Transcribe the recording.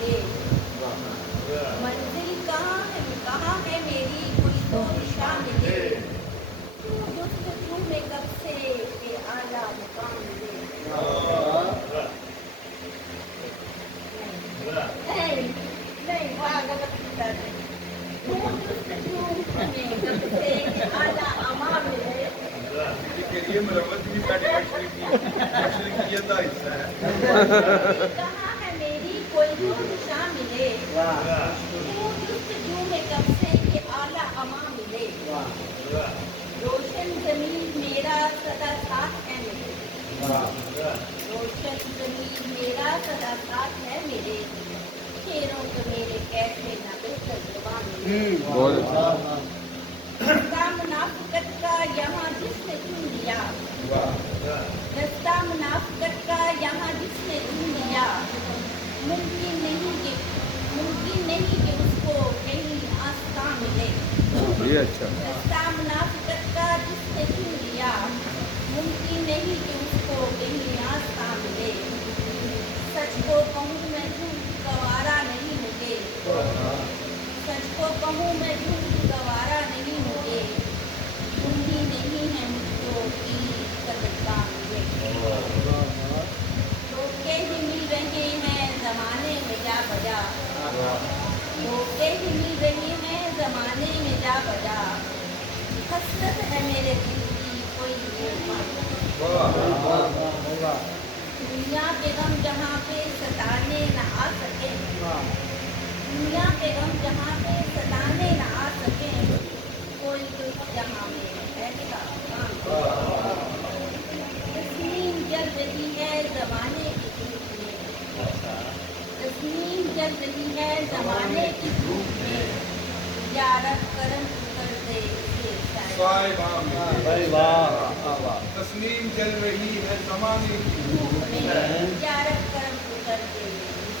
ملے، منزل کہاں ہے میری کوئی تو نشان ملے، جستجو میں کب سے کہ اعلیٰ مقام ملے۔ نہیں غلط کیا ہے۔ جستجو میں کب سے کہ اعلیٰ مقام ملے، یہ مرمت کی شریکیت کا حصہ ہے۔ کہاں ہے میری کوئی تو نشان ملے، جستجو میں کب سے کہ اعلیٰ مقام ملے، روشن زمین میرا سدا ساتھ ہے میرے، روشن زمین میرا سدا ساتھ ہے میرے، شیروں کو میرے کیسے نہ بہتر زبان ملے۔ دستہ منافقت کا یہاں جس نے چن لیا، دستہ منافقت کا یہاں جس نے چن لیا، ممکن نہیں کہ اس کو کہیں آسان ملے، دستہ منافقت کا جس نے چن لیا، ممکن نہیں کہ اس کو کہیں آسان ملے، سچ کو کہوں میں جھوٹ گوارا نہیں مجھے، سچ کو کہوں میں جھوٹ گوارا نہیں مجھے، تم ہی نہیں ہے مجھ کو کی قدردان ملے، دھوکے ہی مل رہے ہیں زمانے میں جا بجا، دھوکے ہی مل رہے ہیں زمانے میں جا بجا، حسرت ہے میرے دل کی کوئی دنیا کے غم جہاں پہ ستانے نہ آ سکے، دنیا کے غم جہاں پہ ستانے نہ آ سکے، کوئی دکھ جہاں میں ایسا تسنیم جل رہی ہے زمانے کی دھوپ میں، تسنیم جل رہی ہے زمانے کی دھوپ میں، یا رب کرم تو کر دے اسے تسنیم چل رہی ہے زمانے کی دھوپ میں، یا رب کرم تو کر دے اسے